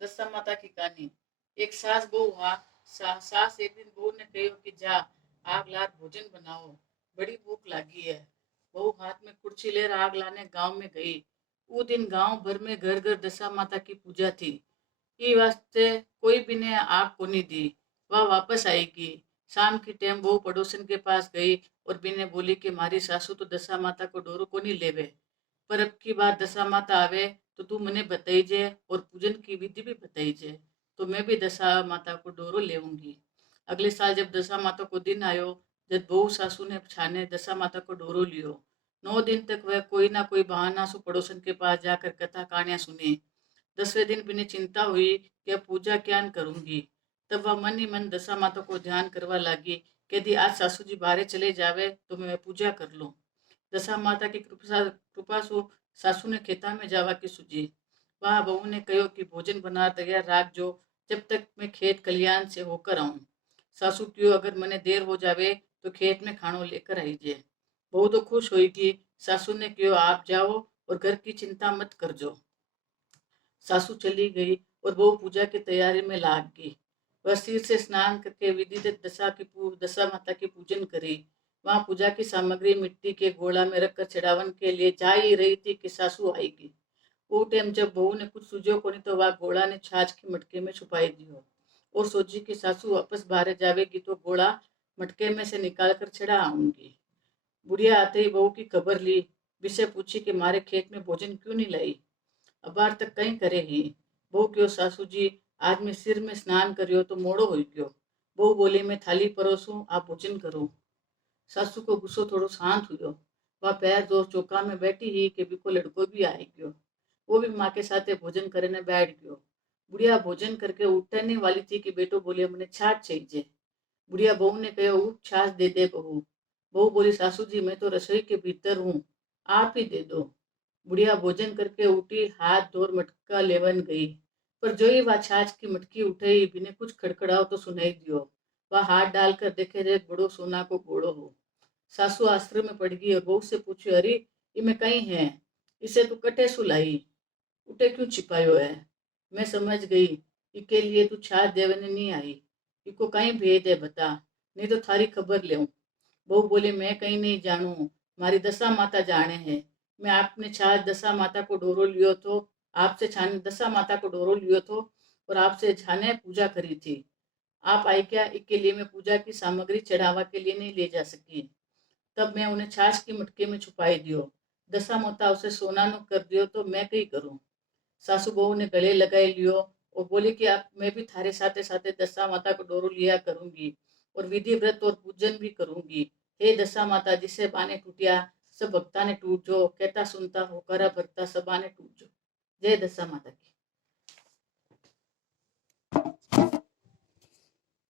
दशा माता की कहानी। एक सास बहू हुआ। सास एक दिन बहू ने कहो कि जा आग लार भोजन बनाओ, बड़ी भूख लगी है। बहू हाथ में कुर्सी लेकर आग लाने गांव में गई। वो दिन गांव भर में घर घर दशा माता की पूजा थी। ई वास्ते कोई भी ने आग को नहीं दी। वह वापस आएगी। शाम की टाइम वो पड़ोसन के पास गई और बिने बोली कि मारी सासू तो दशा माता को डोरो को नहीं लेवे, पर अब की बार दशा माता आवे तो तू मने बताई जे और पूजन की विधि भी बताई जे, तो मैं भी दशा माता को डोरो लेऊंगी। अगले साल जब दशा माता को दिन आयो, जब बहू सासू ने छाने दशा माता को डोरो लियो। 9 दिन तक वह कोई ना कोई बहाना सु पड़ोसन के पास जाकर कथा कहानियां सुनी। 10वें दिन बिन्हें चिंता हुई कि अब पूजा क्या करूंगी। तब वह मन ही मन दशा माता को ध्यान करवा लगी कि यदि आज सासू जी बाहर चले जावे तो मैं पूजा कर लूं। दशा माता की कृपा सु सासू ने खेता में जावा की सूझी। वहां बहू ने कहो कि भोजन बना तैयार राख जो, जब तक मैं खेत कल्याण से होकर आऊं। सासू क्यों अगर मने देर हो जावे तो खेत में खानो लेकर आई जे। बहू तो खुश हुई कि सासू ने क्यों आप जाओ और घर की चिंता मत कर जो। सासू चली गई और वो पूजा की तैयारी में लाग गई। वह सिर से स्नान करके विधिवत दशा माता की पूजन करी। वहां पूजा की सामग्री मिट्टी के गोला में रखकर चढ़ावन के लिए जा ही रही थी कि सासू आएगी। वो टाइम जब बहू ने कुछ सूझो को नहीं तो वह गोला ने छाछ के मटके में छुपाई दियो और सोची कि सासू वापस बाहर जावेगी तो गोला मटके में से निकाल कर चढ़ा आऊंगी। बुढ़िया आते ही बहू की खबर ली। विषय पूछी कि मारे खेत में भोजन क्यों नहीं लाई, अबार तक कहीं करे ही। बहू क्यों सासू जी, आज मैं सिर में स्नान करियो तो मोड़ो हो गयो। बहू बोली मैं थाली परोसूं आप भोजन करो। सासू को गुस्सो थोड़ो शांत हुयो। वह पैर जोर चौका में बैठी ही कि बिको लड़को भी आए गयो। वो भी माँ के साथ भोजन करने बैठ गयो। बुढ़िया भोजन करके उठने वाली थी कि बेटो बोले मैंने छाछ चाहिए। बुढ़िया बहू ने कहो उठ छाछ दे दे बहू। बहू बोली सासू जी मैं तो रसोई के भीतर हूँ, आप ही दे दो। बुढ़िया भोजन करके उठी, हाथ धोर मटका लेवन गई, पर जो ही वह छाछ की मटकी उठाई बिने कुछ खड़खड़ाओ तो सुनाई दियो। वह हाथ डालकर देखे रे बड़ो सोना को गोड़ो हो। सासू आश्रम में पड़ गई और बहू से पूछे अरे इमे कहीं है, इसे तू कटे सुलाई, उठे क्यों छिपायो है। मैं समझ गई इके लिए तू छाछ देवने नहीं आई। इको कहीं भेद है बता, नहीं तो थारी खबर ले। बहू बोले मैं कहीं नहीं जानू, मारी दशा माता जाने है। मैं आपने छाछ दशा माता को डोरो लियो तो आपसे छाने दशा माता को डोरो लियो तो और आपसे छाने पूजा करी थी। आप आई क्या, इसके लिए मैं पूजा की सामग्री चढ़ावा के लिए नहीं ले जा सकी। तब मैं उन्हें छाछ की मटके में छुपाई दियो। दशा माता उसे सोना नो कर दियो तो मैं कहीं करूं। सासू बहू ने गले लगाई लियो और बोली कि आप मैं भी थारे साथे साथे दशा माता को डोरो लिया करूंगी और विधि व्रत और पूजन भी करूंगी। हे दशा माता जिसे बाने टूटिया सब भक्ता ने टूट जो, कहता सुनता होकारा भरता सब बाने टूट जो। जय दशा माता की।